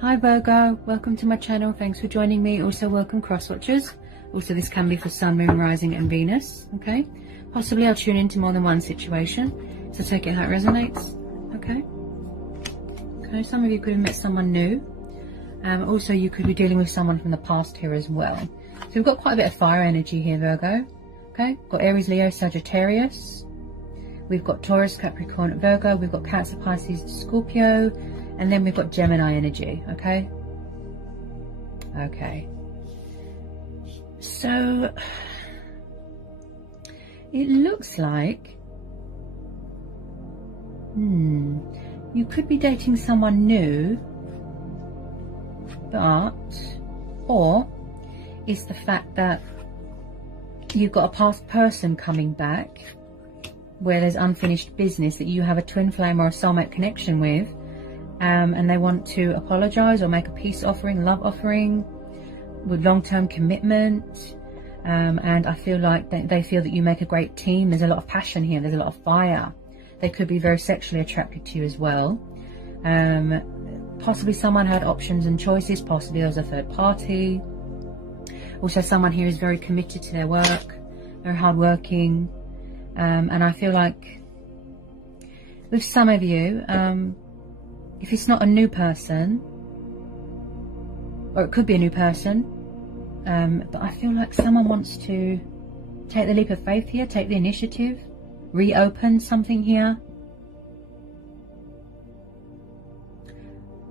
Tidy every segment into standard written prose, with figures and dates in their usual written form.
Hi Virgo, welcome to my channel. Thanks for joining me. Also welcome cross watchers. Also this can be for Sun, Moon, Rising and Venus. Okay, possibly I'll tune into more than one situation, so take it how it resonates. Okay, some of you could have met someone new. Also you could be dealing with someone from the past here as well. So we've got quite a bit of fire energy here, Virgo. Okay, got Aries, Leo, Sagittarius. We've got Taurus, Capricorn, Virgo. We've got Cancer, Pisces, Scorpio. And then we've got Gemini energy, okay? Okay. So, it looks like, you could be dating someone new, or it's the fact that you've got a past person coming back where there's unfinished business that you have a twin flame or a soulmate connection with. And they want to apologize or make a peace offering, love offering with long-term commitment. And I feel like they feel that you make a great team. There's a lot of passion here. There's a lot of fire. They could be very sexually attracted to you as well. Possibly someone had options and choices. Possibly there was a third party. Also someone here is very committed to their work, very hardworking. And I feel like with some of you, if it's not a new person, or it could be a new person, but I feel like someone wants to take the leap of faith here, take the initiative, reopen something here.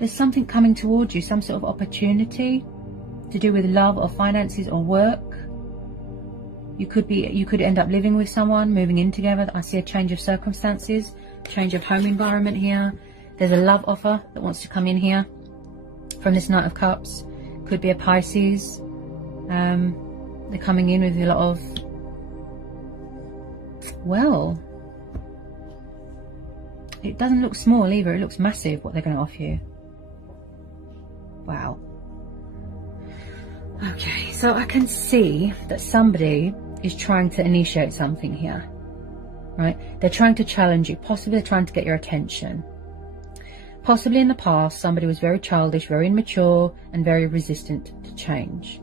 There's something coming towards you, some sort of opportunity to do with love or finances or work. You could end up living with someone, moving in together. I see a change of circumstances, change of home environment here. There's a love offer that wants to come in here from this Knight of Cups. Could be a Pisces. They're coming in with a lot of, well, it doesn't look small either. It looks massive what they're going to offer you. Wow. Okay, so I can see that somebody is trying to initiate something here, right? They're trying to challenge you. Possibly they're trying to get your attention. Possibly in the past, somebody was very childish, very immature, and very resistant to change.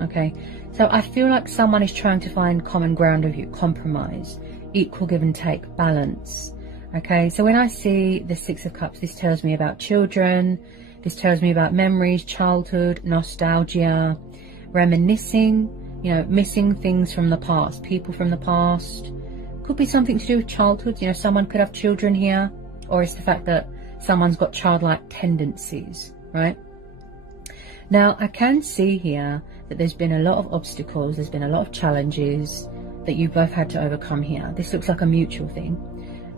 Okay, so I feel like someone is trying to find common ground with you, compromise, equal give and take, balance. Okay, so when I see the Six of Cups, this tells me about children. This tells me about memories, childhood, nostalgia, reminiscing, you know, missing things from the past, people from the past. Could be something to do with childhood. You know, someone could have children here, or it's the fact that someone's got childlike tendencies, right? Now, I can see here that there's been a lot of obstacles, there's been a lot of challenges that you both had to overcome here. This looks like a mutual thing.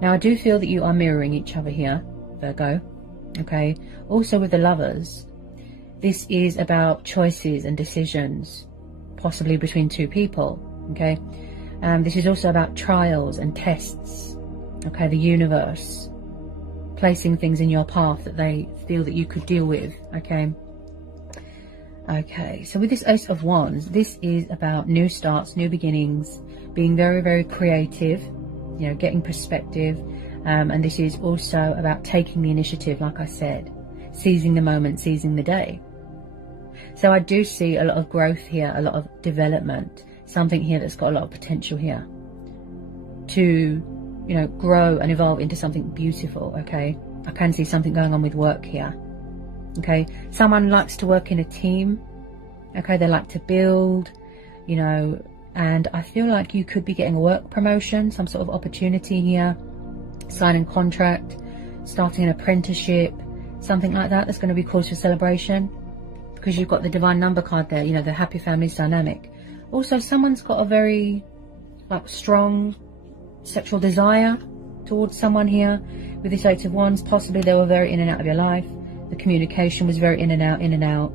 Now, I do feel that you are mirroring each other here, Virgo, okay? Also with the Lovers, this is about choices and decisions, possibly between two people, okay? This is also about trials and tests, okay? The universe placing things in your path that they feel that you could deal with, okay? Okay, so with this Ace of Wands, this is about new starts, new beginnings, being very, very creative, you know, getting perspective, and this is also about taking the initiative, like I said, seizing the moment, seizing the day. So I do see a lot of growth here, a lot of development, something here that's got a lot of potential here to, you know, grow and evolve into something beautiful, okay? I can see something going on with work here, okay? Someone likes to work in a team, okay? They like to build, you know, and I feel like you could be getting a work promotion, some sort of opportunity here, signing contract, starting an apprenticeship, something like that. That's going to be cause for celebration because you've got the divine number card there, you know, the happy families dynamic. Also, someone's got a very, like, strong sexual desire towards someone here with this Eight of Wands. Possibly they were very in and out of your life. The communication was very in and out, in and out.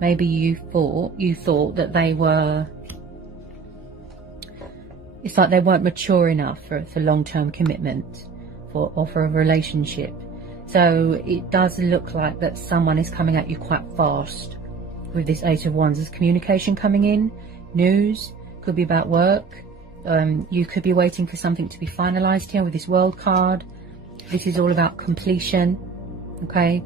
Maybe you thought that they were, it's like they weren't mature enough for long-term commitment or for a relationship. So it does look like that someone is coming at you quite fast with this Eight of Wands. There's communication coming in, news, could be about work. You could be waiting for something to be finalized here with this World card. This is all about completion, okay?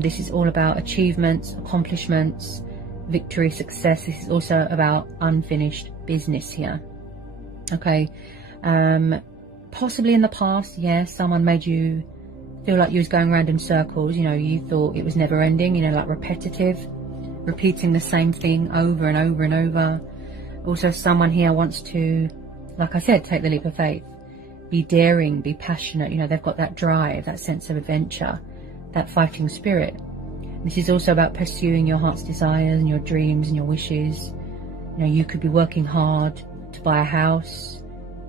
This is all about achievements, accomplishments, victory, success. This is also about unfinished business here. Okay. Possibly in the past, yes, someone made you feel like you was going around in circles. You know, you thought it was never ending, you know, like repetitive, repeating the same thing over and over and over. Also, someone here wants to, like I said, take the leap of faith, be daring, be passionate. You know, they've got that drive, that sense of adventure, that fighting spirit. This is also about pursuing your heart's desires and your dreams and your wishes. You know, you could be working hard to buy a house.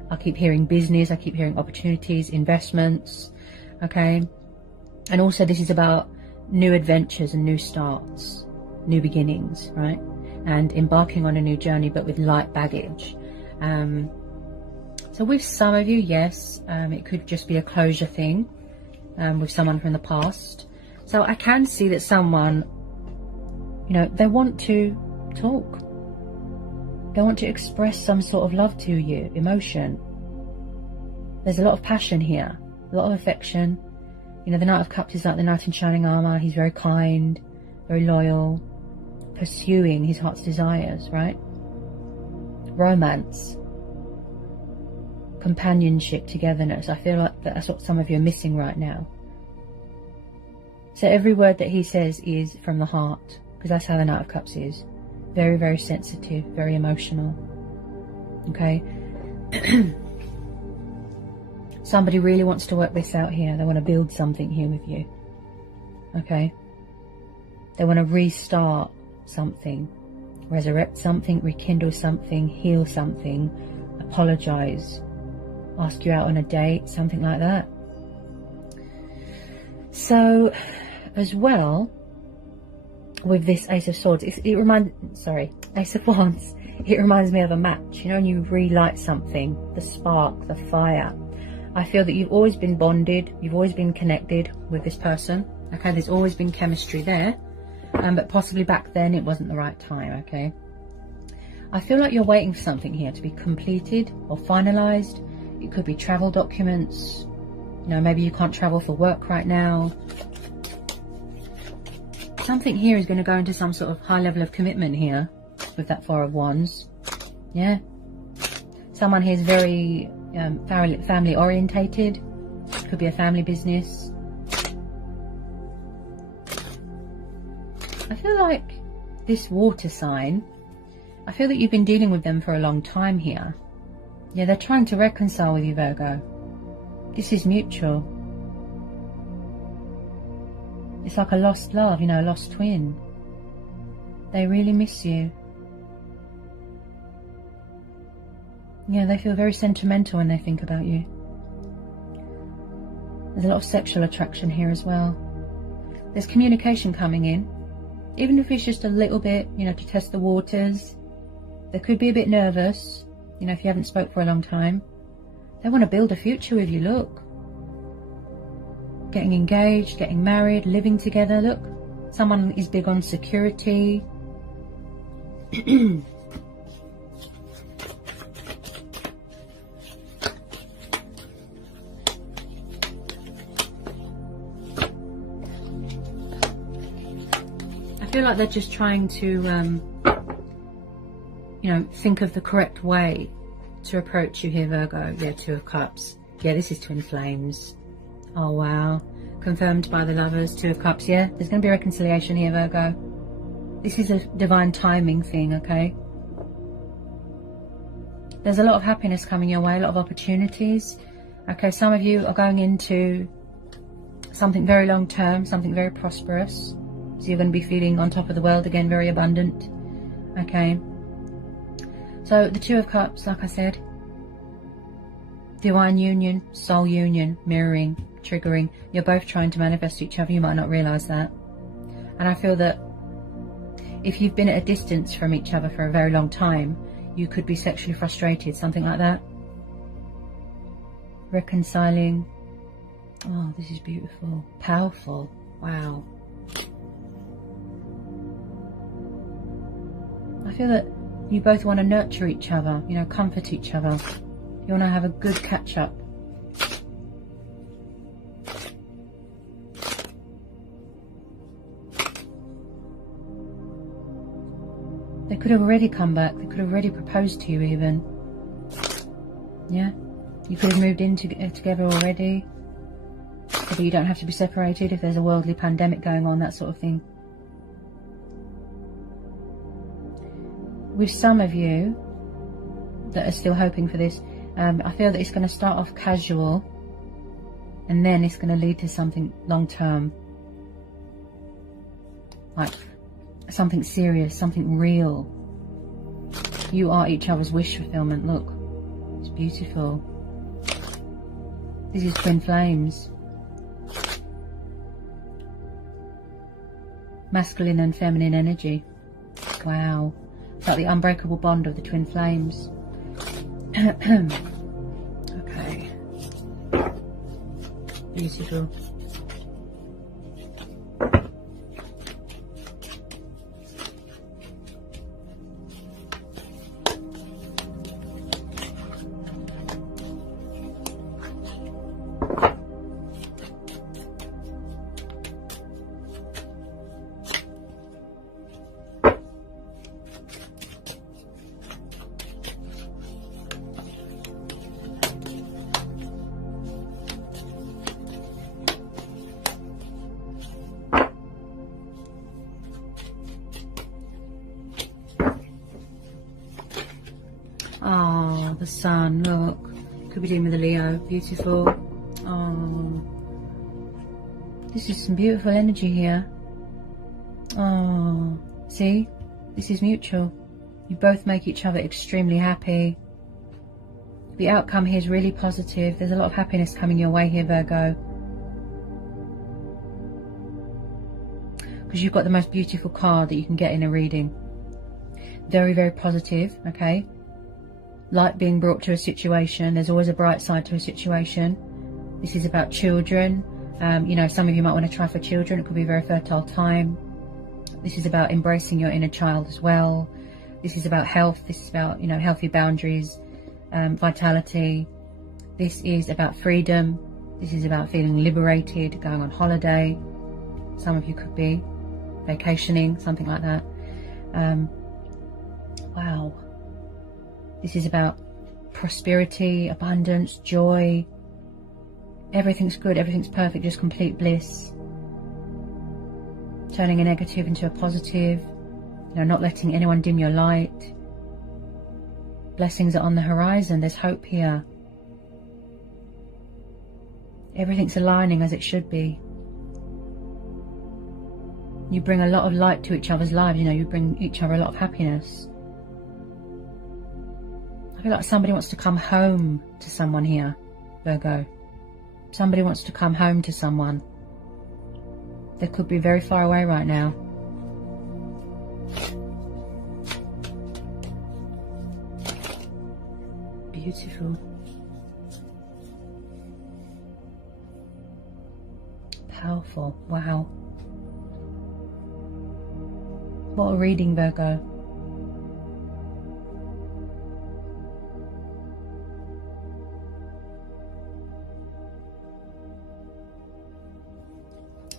I keep hearing business, I keep hearing opportunities, investments, okay? And also this is about new adventures and new starts, new beginnings, right? And embarking on a new journey, but with light baggage. So with some of you, yes, it could just be a closure thing with someone from the past. So I can see that someone, you know, they want to talk. They want to express some sort of love to you, emotion. There's a lot of passion here, a lot of affection. You know, the Knight of Cups is like the knight in shining armor. He's very kind, very loyal, pursuing his heart's desires, right? Romance, companionship, togetherness. I feel like that's what some of you are missing right now. So every word that he says is from the heart, because that's how the Knight of Cups is. Very, very sensitive, very emotional. Okay? Somebody really wants to work this out here. They want to build something here with you. Okay? They want to restart something, resurrect something, rekindle something, heal something, apologize, ask you out on a date, something like that. So, as well, with this Ace of Swords, Ace of Wands, it reminds me of a match. You know, when you relight something, the spark, the fire. I feel that you've always been bonded, you've always been connected with this person. Okay, there's always been chemistry there, but possibly back then it wasn't the right time. Okay, I feel like you're waiting for something here to be completed or finalized. It could be travel documents. You know, maybe you can't travel for work right now. Something here is going to go into some sort of high level of commitment here with that Four of Wands. Yeah. Someone here is very family orientated. Could be a family business. I feel like this water sign, I feel that you've been dealing with them for a long time here. Yeah, they're trying to reconcile with you, Virgo. This is mutual. It's like a lost love, you know, a lost twin. They really miss you. Yeah, they feel very sentimental when they think about you. There's a lot of sexual attraction here as well. There's communication coming in. Even if it's just a little bit, you know, to test the waters. They could be a bit nervous, you know, if you haven't spoke for a long time. They want to build a future with you, look. Getting engaged, getting married, living together, look. Someone is big on security. I feel like they're just trying to, you know, think of the correct way to approach you here, Virgo. Yeah, Two of Cups. Yeah, this is twin flames. Oh, wow. Confirmed by the Lovers, Two of Cups. Yeah, there's going to be reconciliation here, Virgo. This is a divine timing thing, okay? There's a lot of happiness coming your way, a lot of opportunities. Okay, some of you are going into something very long term, something very prosperous. So you're going to be feeling on top of the world again, very abundant. Okay. So the Two of Cups, like I said, divine union, soul union, mirroring, triggering. You're both trying to manifest each other. You might not realise that. And I feel that if you've been at a distance from each other for a very long time, you could be sexually frustrated, something like that. Reconciling. Oh, this is beautiful. Powerful. Wow. I feel that you both want to nurture each other, you know, comfort each other. You want to have a good catch-up. They could have already come back. They could have already proposed to you even. Yeah. You could have moved in together already. So that you don't have to be separated if there's a worldly pandemic going on, that sort of thing. With some of you that are still hoping for this, I feel that it's going to start off casual and then it's going to lead to something long term. Like something serious, something real. You are each other's wish fulfillment. Look, it's beautiful. This is twin flames. Masculine and feminine energy. Wow. It's like the unbreakable bond of the twin flames. Okay. Beautiful. Oh, the sun, look. Could be dealing with a Leo. Beautiful. Oh. This is some beautiful energy here. Oh. See? This is mutual. You both make each other extremely happy. The outcome here is really positive. There's a lot of happiness coming your way here, Virgo. Because you've got the most beautiful card that you can get in a reading. Very, very positive, okay? Light being brought to a situation. There's always a bright side to a situation. This is about children. You know, some of you might want to try for children. It could be a very fertile time. This is about embracing your inner child as well. This is about health. This is about, you know, healthy boundaries, vitality. This is about freedom. This is about feeling liberated, going on holiday. Some of you could be vacationing, something like that. Wow. This is about prosperity, abundance, joy. Everything's good, everything's perfect, just complete bliss. Turning a negative into a positive. You know, not letting anyone dim your light. Blessings are on the horizon. There's hope here. Everything's aligning as it should be. You bring a lot of light to each other's lives. You know, you bring each other a lot of happiness. I feel like somebody wants to come home to someone here, Virgo. Somebody wants to come home to someone. They could be very far away right now. Beautiful. Powerful. Wow. What a reading, Virgo.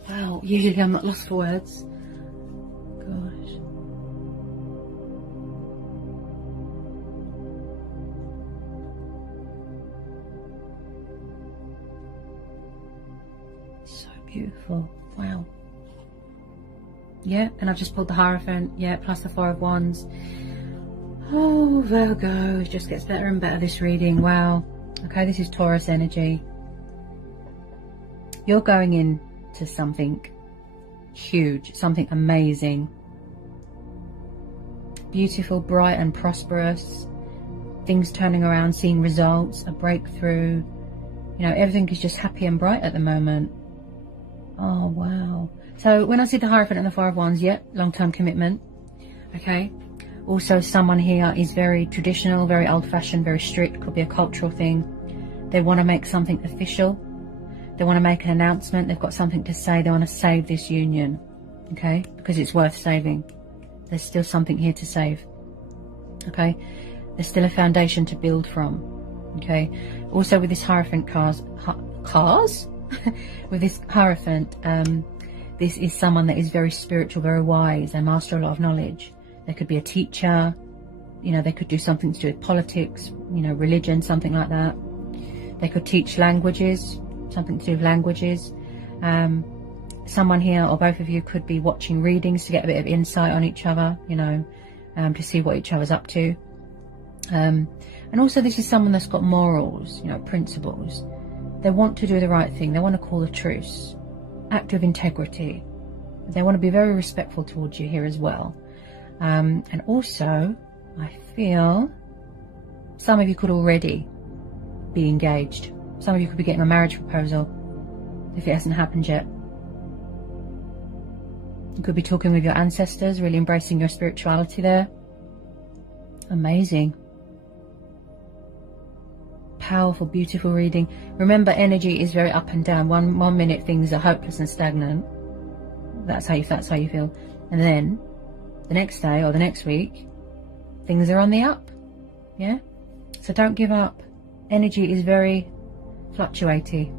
Wow, usually I'm not lost for words. Gosh. So beautiful. Wow. Yeah, and I've just pulled the Hierophant. Yeah, plus the Four of Wands. Oh, Virgo. It just gets better and better, this reading. Wow. Okay, this is Taurus energy. You're going in to something huge, something amazing, beautiful, bright and prosperous, things turning around, seeing results, a breakthrough. You know, everything is just happy and bright at the moment. Oh wow. So when I see the Hierophant and the Four of Wands, yeah, long-term commitment. Okay. Also, someone here is very traditional, very old-fashioned, very strict. Could be a cultural thing. They want to make something official. They want to make an announcement. They've got something to say. They want to save this union, okay? Because it's worth saving. There's still something here to save, okay? There's still a foundation to build from, okay? Also with this Hierophant with this Hierophant, this is someone that is very spiritual, very wise. They master a lot of knowledge. They could be a teacher. You know, they could do something to do with politics, you know, religion, something like that. They could teach languages, something to do with languages. Someone here or both of you could be watching readings to get a bit of insight on each other, you know, to see what each other's up to. And also this is someone that's got morals, you know, principles. They want to do the right thing. They want to call the truce, act with integrity. They want to be very respectful towards you here as well. And also, I feel some of you could already be engaged. Some of you could be getting a marriage proposal if it hasn't happened yet. You could be talking with your ancestors, really embracing your spirituality there. Amazing. Powerful, beautiful reading. Remember, energy is very up and down. One minute things are hopeless and stagnant. That's how you feel. And then the next day or the next week, things are on the up. Yeah? So don't give up. Energy is very fluctuating.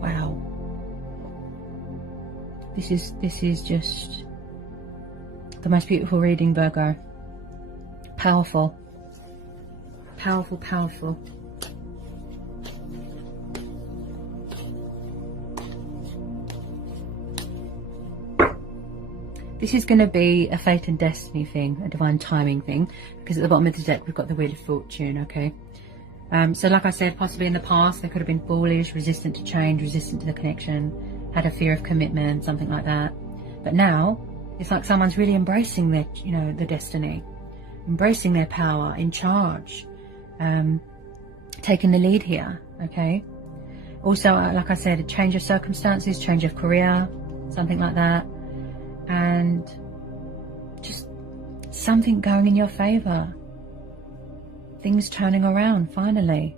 Wow. This is just the most beautiful reading, Virgo. Powerful. Powerful, powerful. This is going to be a fate and destiny thing, a divine timing thing, because at the bottom of the deck we've got the Wheel of Fortune, okay? So like I said, possibly in the past they could have been foolish, resistant to change, resistant to the connection, had a fear of commitment, something like that. But now it's like someone's really embracing their, you know, the destiny, embracing their power, in charge, taking the lead here, okay? Also, like I said, a change of circumstances, change of career, something like that. And just something going in your favor, things turning around finally.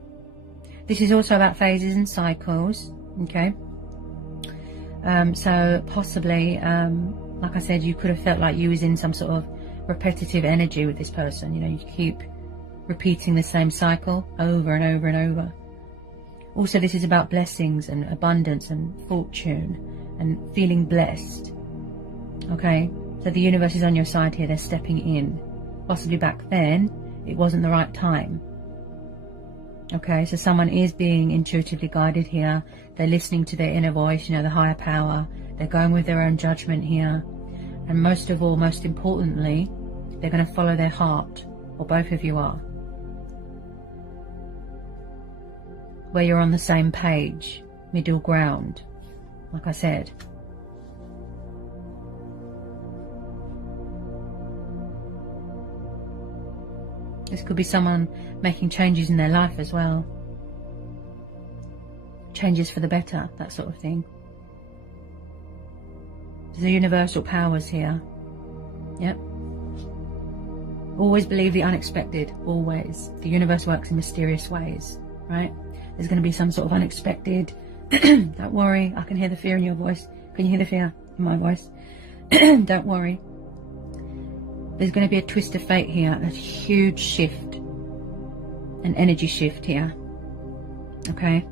This is also about phases and cycles, okay? So possibly, like I said, you could have felt like you was in some sort of repetitive energy with this person. You know, you keep repeating the same cycle over and over and over. Also, this is about blessings and abundance and fortune and feeling blessed. Okay, so the universe is on your side here. They're stepping in. Possibly back then it wasn't the right time. Okay, so someone is being intuitively guided here. They're listening to their inner voice, you know, the higher power. They're going with their own judgment here. And most of all, most importantly, they're going to follow their heart, or both of you are, where you're on the same page, middle ground, like I said. This could be someone making changes in their life as well. Changes for the better, that sort of thing. There's universal powers here. Yep. Always believe the unexpected, always. The universe works in mysterious ways, right? There's going to be some sort of unexpected. Don't worry, I can hear the fear in your voice. Can you hear the fear in my voice? Don't worry. There's going to be a twist of fate here, a huge shift, an energy shift here, okay?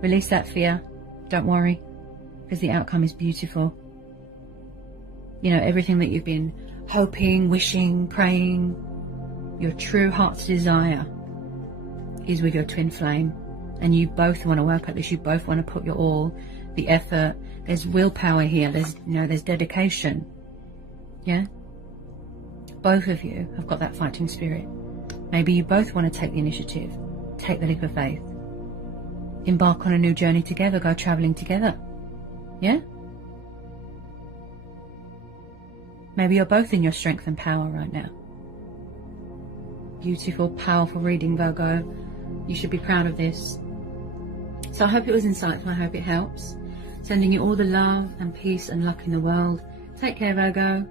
Release that fear, don't worry, because the outcome is beautiful. You know, everything that you've been hoping, wishing, praying, your true heart's desire is with your twin flame, and you both want to work at this, you both want to put your all, the effort. There's willpower here, there's, you know, there's dedication, yeah? Both of you have got that fighting spirit. Maybe you both want to take the initiative, take the leap of faith, embark on a new journey together, go traveling together. Yeah? Maybe you're both in your strength and power right now. Beautiful, powerful reading, Virgo. You should be proud of this. So I hope it was insightful. I hope it helps. Sending you all the love and peace and luck in the world. Take care, Virgo.